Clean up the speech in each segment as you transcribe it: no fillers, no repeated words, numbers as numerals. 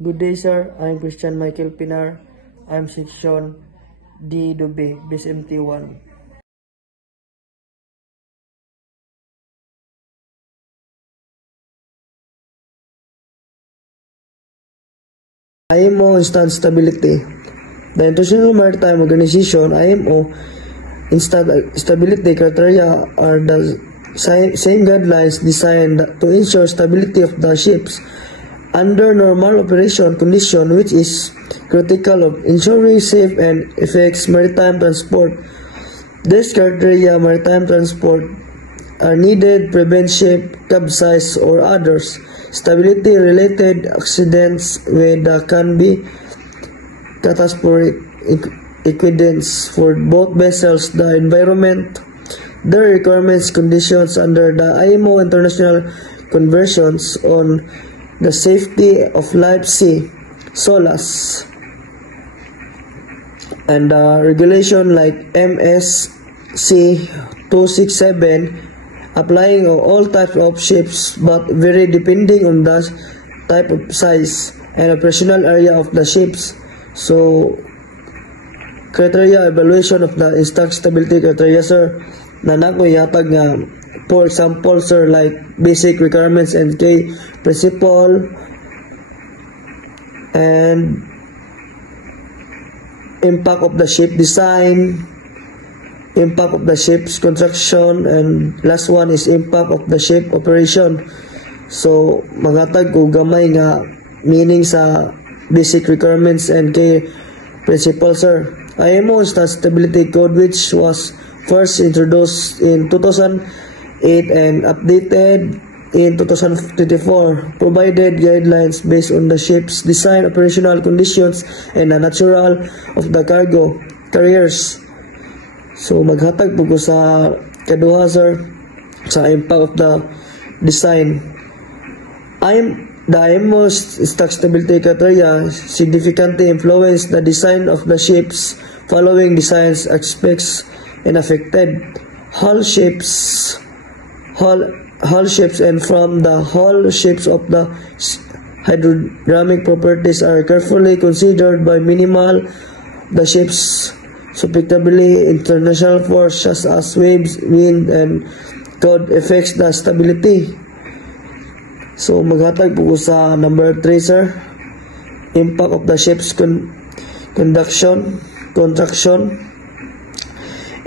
Good day, sir. I'm Christian Michael Pinar. I'm section D Dube, base MT1. IMO Instant Stability. The International Maritime Organization (IMO) instant stability criteria are the same guidelines designed to ensure stability of the ships under normal operation condition, which is critical of ensuring safe and effective maritime transport. These criteria maritime transport are needed to prevent ship capsize or others stability related accidents where there can be catastrophic incidents for both vessels, the environment, the requirements, conditions under the IMO International Conventions on the Safety of Life Sea, SOLAS, and regulation like MSC 267 applying on all types of ships but vary depending on the type of size and operational area of the ships. So criteria evaluation of the instant stability criteria, sir, na nako yatag nga, for example, sir, like basic requirements and key principle and impact of the ship design, impact of the ship's construction, and last one is impact of the ship operation. So magatag ko gamay nga meaning sa basic requirements and key principles, sir. IMO Instant Stability Code, which was first introduced in 2008 and updated in 2024, provided guidelines based on the ship's design, operational conditions, and the natural of the cargo carriers. So maghatag po ko sa kaduha, sir, sa impact of the design. The IMO Instant Stability criteria significantly influence the design of the ships following design aspects and affected hull shapes and from the hull shapes of the hydrodynamic properties are carefully considered by minimal the ship's susceptibility international force such as waves, wind, and could affect the stability. So maghatag po ko sa number 3, sir, impact of the ship's contraction.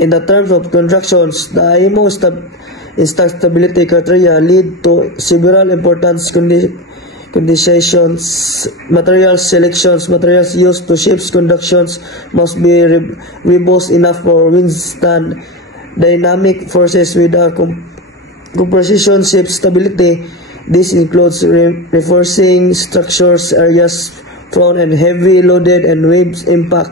In the terms of contractions, the IMO instant stability criteria lead to several important conditions. Materials selections, materials used to ships conductions must be robust enough for withstand dynamic forces with a composition ship stability. This includes reinforcing structures, areas prone and heavy loaded and waves impact.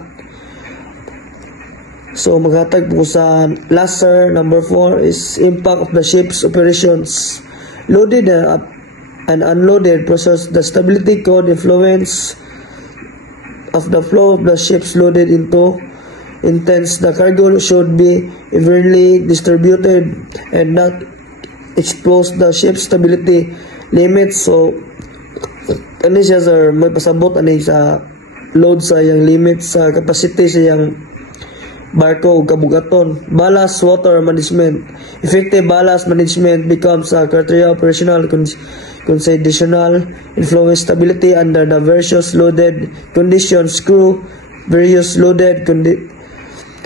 So maghatag po sa last, sir, number 4 is impact of the ship's operations. Loaded and unloaded process. The stability code influence of the flow of the ships loaded into intense. The cargo should be evenly distributed and not expose the ship's stability limits. So ano siya, sir, may pasabot ani sa load sa yang limit sa capacity sa yang barko ug kabugaton. Ballast water management. Effective ballast management becomes a criteria operational conditional influence stability under the various loaded conditions. Crew various loaded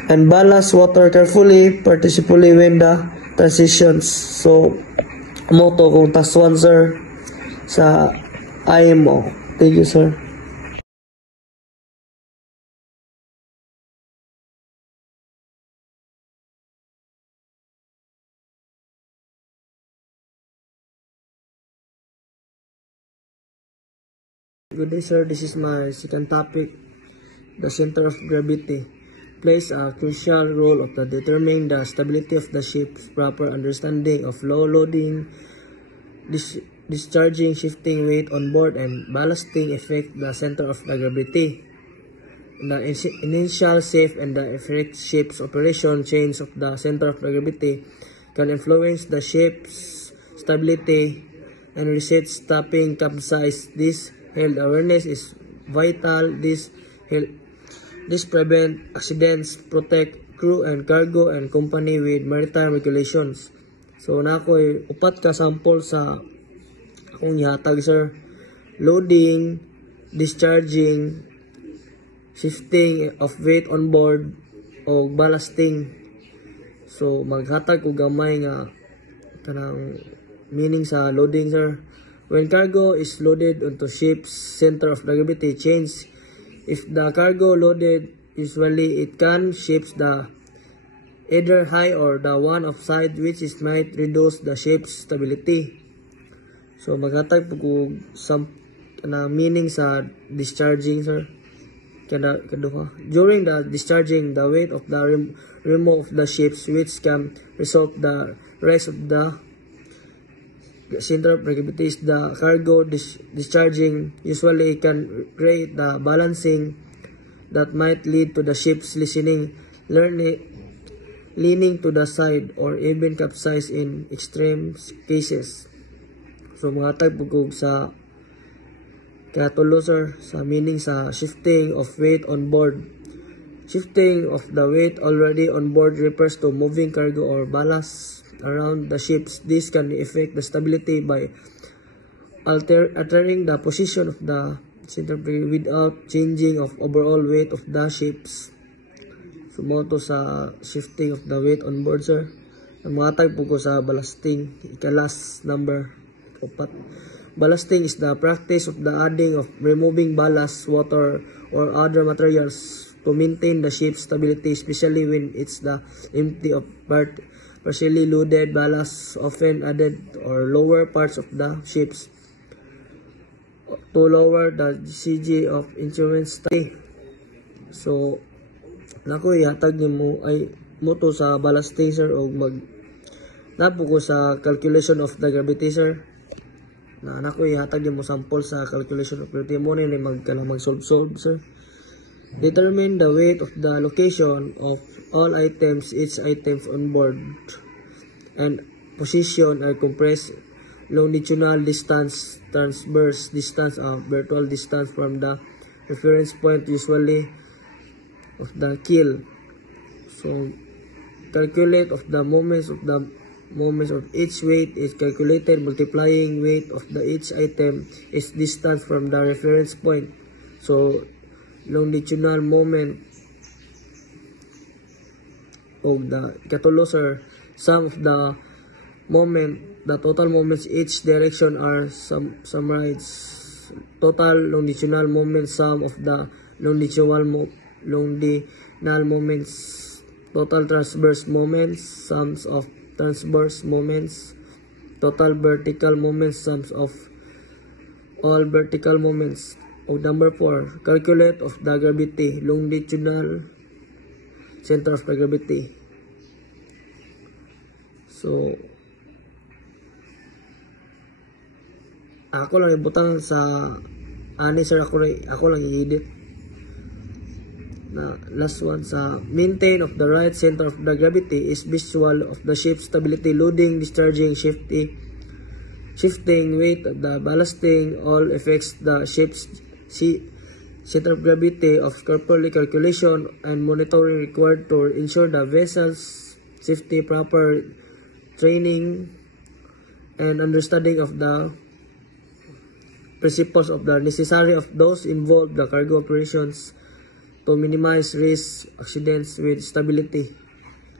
and ballast water carefully participate when the transitions. So moto kung taswan, sir, sa IMO. Thank you, sir. Good day, sir. This is my second topic. The center of gravity plays a crucial role of determining the stability of the ship's proper understanding of low loading, discharging, shifting weight on board, and ballasting affect the center of the gravity. The initial safe and the effect ship's operation change of the center of the gravity can influence the ship's stability and reset stopping capsize. This health awareness is vital. This prevent accidents, protect crew and cargo and company with maritime regulations. So nakoy upat ka sample sa akong ihatag sir. Loading, discharging, shifting of weight on board, o ballasting. So maghatag ko gamay nga kanang meaning sa loading sir. When cargo is loaded onto ship's center of gravity change, if the cargo loaded usually it can shift the either high or the one of side, which is might reduce the ship's stability. So maghatag po ko na meaning sa discharging sir. During the discharging, the weight of the rim of the ships, which can result the rise of the center of gravity, the cargo discharging usually can create the balancing that might lead to the ship's leaning to the side or even capsize in extreme cases. So mga tagpugog sa katulo sir sa meaning sa shifting of weight on board. Shifting of the weight already on board refers to moving cargo or ballast around the ships. This can affect the stability by altering the position of the center without changing of overall weight of the ships. Sumoto sa shifting of the weight on board sir. Mga po ko sa ballasting, ika-last number 4. Ballasting is the practice of the adding of removing ballast, water, or other materials to maintain the ship's stability, especially when it's the empty of partially loaded ballast, often added or lower parts of the ships to lower the CG of insurance study. So nako ihatag nimo ay moto sa ballasting sir og mag napo ko sa calculation of the gravity sir. Na nako ihatag nimo sample sa calculation of gravity mo ni mag-solve sir. Determine the weight of the location of all items, each items on board, and position are compressed longitudinal distance, transverse distance, vertical distance from the reference point, usually of the keel. So calculate of the moments of each weight is calculated multiplying weight of the each item is distance from the reference point. So longitudinal moment of the katulo sir, sum of the total moments each direction are summarized. Total longitudinal moment, sum of the longitudinal moments, total transverse moments, sums of transverse moments, total vertical moments, sums of all vertical moments. Number 4, calculate of the gravity, longitudinal center of the gravity. So ako lang ibutang sa ani sir, ako lang i-edit na last one sa maintain of the right center of the gravity is visual of the ship's stability, loading, discharging, shifting weight of the ballasting, all affects the ship's center of gravity of carefully calculation and monitoring required to ensure the vessel's safety. Proper training and understanding of the principles of the necessary of those involved the cargo operations to minimize risk accidents with stability.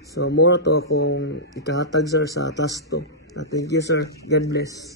So more to kung ikahatag sir sa task to. Thank you sir. God bless.